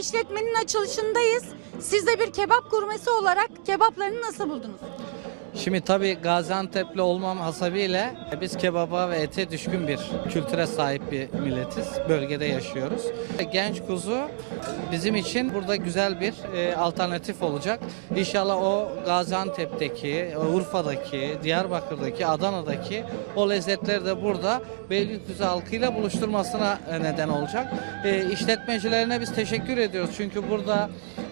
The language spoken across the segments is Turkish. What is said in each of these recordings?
işletmenin açılışındayız. Siz de bir kebap gurmesi olarak kebaplarını nasıl buldunuz? Şimdi tabii Gaziantep'li olmam hasebiyle biz kebaba ve ete düşkün bir kültüre sahip bir milletiz. Bölgede yaşıyoruz. Genç kuzu bizim için burada güzel bir e, alternatif olacak. İnşallah o Gaziantep'teki, Urfa'daki, Diyarbakır'daki, Adana'daki o lezzetleri de burada Beylikdüzü halkıyla buluşturmasına e, neden olacak. E, işletmecilerine biz teşekkür ediyoruz. Çünkü burada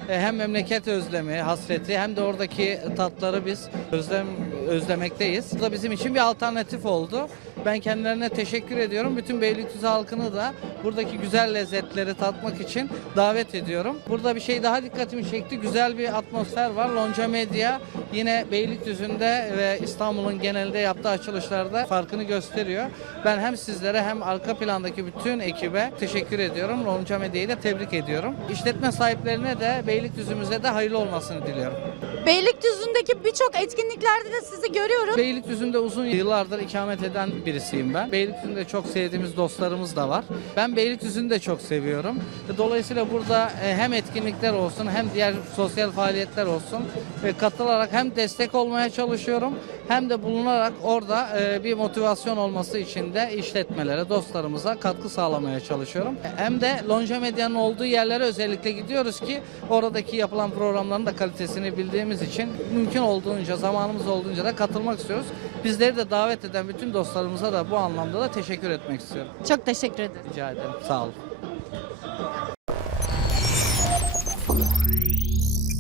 hem memleket özlemi, hasreti hem de oradaki tatları biz özlem özlemekteyiz. Bu da bizim için bir alternatif oldu. Ben kendilerine teşekkür ediyorum. Bütün Beylikdüzü halkını da buradaki güzel lezzetleri tatmak için davet ediyorum. Burada bir şey daha dikkatimi çekti. Güzel bir atmosfer var. Lonca Medya yine Beylikdüzü'nde ve İstanbul'un genelinde yaptığı açılışlarda farkını gösteriyor. Ben hem sizlere hem arka plandaki bütün ekibe teşekkür ediyorum. Lonca Medya'yı da tebrik ediyorum. İşletme sahiplerine de Beylikdüzü'müze de hayırlı olmasını diliyorum. Beylikdüzü'ndeki birçok etkinliklerde de sizi görüyoruz. Beylikdüzü'nde uzun yıllardır ikamet eden birisiyim ben. Beylikdüzü'nde çok sevdiğimiz dostlarımız da var. Ben Beylikdüzü'nü de çok seviyorum. Dolayısıyla burada e, hem etkinlikler olsun hem diğer sosyal faaliyetler olsun e, katılarak hem destek olmaya çalışıyorum hem de bulunarak orada e, bir motivasyon olması için de işletmelere, dostlarımıza katkı sağlamaya çalışıyorum. Hem de Lonca Medya'nın olduğu yerlere özellikle gidiyoruz ki oradaki yapılan programların da kalitesini geldiğimiz için mümkün olduğunca, zamanımız olduğunca da katılmak istiyoruz. Bizleri de davet eden bütün dostlarımıza da bu anlamda da teşekkür etmek istiyorum. Çok teşekkür ederim. Rica ederim. Sağ olun.